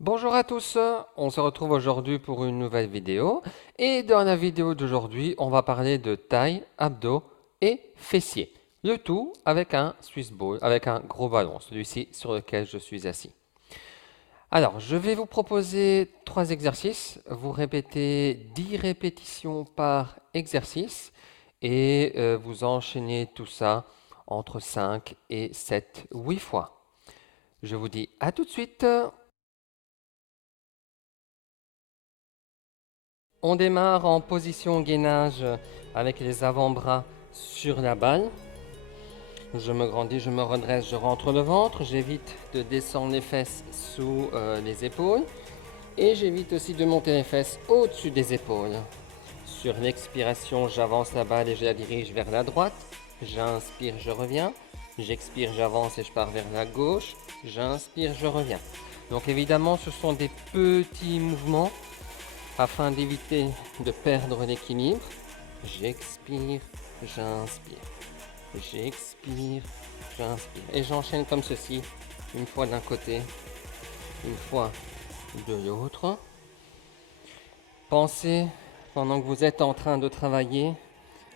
Bonjour à tous, on se retrouve aujourd'hui pour une nouvelle vidéo et dans la vidéo d'aujourd'hui on va parler de taille, abdos et fessiers. Le tout avec un Swiss ball, avec un gros ballon, celui-ci sur lequel je suis assis. Alors je vais vous proposer 3 exercices, vous répétez 10 répétitions par exercice et vous enchaînez tout ça entre 5 et 7, 8 fois. Je vous dis à tout de suite. On démarre en position gainage avec les avant-bras sur la balle. Je me grandis, je me redresse, je rentre le ventre. J'évite de descendre les fesses sous les épaules. Et j'évite aussi de monter les fesses au-dessus des épaules. Sur l'expiration, j'avance la balle et je la dirige vers la droite. J'inspire, je reviens. J'expire, j'avance et je pars vers la gauche. J'inspire, je reviens. Donc évidemment, ce sont des petits mouvements afin d'éviter de perdre l'équilibre. J'expire, j'inspire. J'expire, j'inspire. Et j'enchaîne comme ceci, une fois d'un côté, une fois de l'autre. Pensez, pendant que vous êtes en train de travailler,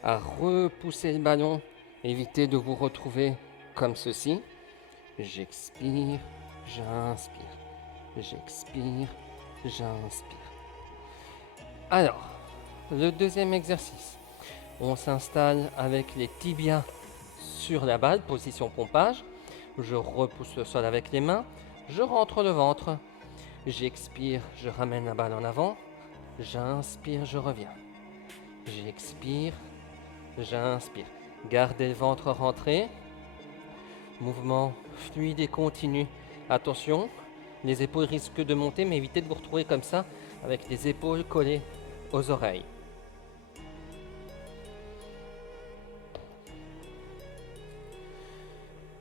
à repousser le ballon. Évitez de vous retrouver comme ceci. J'expire, j'inspire. J'expire, j'inspire. Alors, le deuxième exercice. On s'installe avec les tibias sur la balle, position pompage. Je repousse le sol avec les mains. Je rentre le ventre. J'expire, je ramène la balle en avant. J'inspire, je reviens. J'expire, j'inspire. Gardez le ventre rentré. Mouvement fluide et continu. Attention, les épaules risquent de monter, mais évitez de vous retrouver comme ça avec les épaules collées aux oreilles.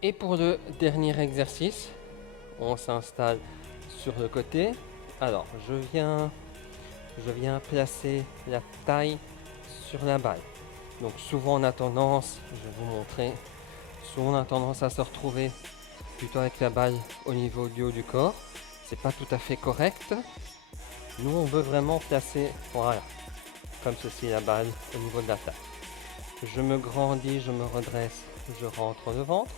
Et pour le dernier exercice, on s'installe sur le côté. Alors, je viens placer la taille sur la balle. Donc souvent on a tendance, je vais vous montrer, souvent on a tendance à se retrouver plutôt avec la balle au niveau du haut du corps. C'est pas tout à fait correct. Nous on veut vraiment placer, voilà, comme ceci la balle au niveau de la taille. Je me grandis, je me redresse, je rentre le ventre.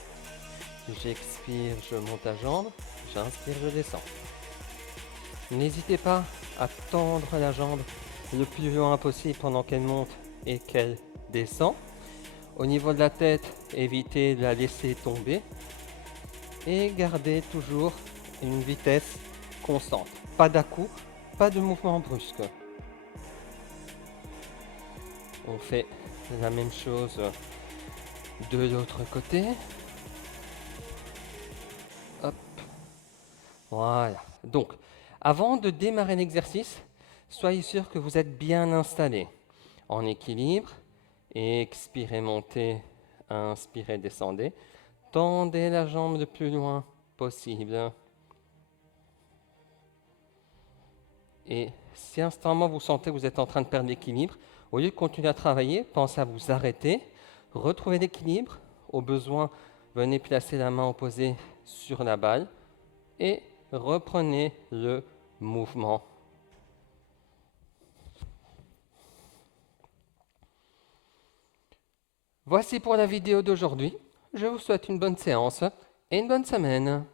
J'expire, je monte la jambe. J'inspire, je descends. N'hésitez pas à tendre la jambe le plus loin possible pendant qu'elle monte et qu'elle descend. Au niveau de la tête, évitez de la laisser tomber. Et gardez toujours une vitesse constante. Pas d'à-coup, pas de mouvement brusque. On fait la même chose de l'autre côté. Hop. Voilà. Donc, avant de démarrer l'exercice, soyez sûr que vous êtes bien installé, en équilibre. Expirez, montez, inspirez, descendez. Tendez la jambe le plus loin possible. Et si instantanément vous sentez que vous êtes en train de perdre l'équilibre, au lieu de continuer à travailler, pensez à vous arrêter, retrouvez l'équilibre. Au besoin, venez placer la main opposée sur la balle et reprenez le mouvement. Voici pour la vidéo d'aujourd'hui. Je vous souhaite une bonne séance et une bonne semaine.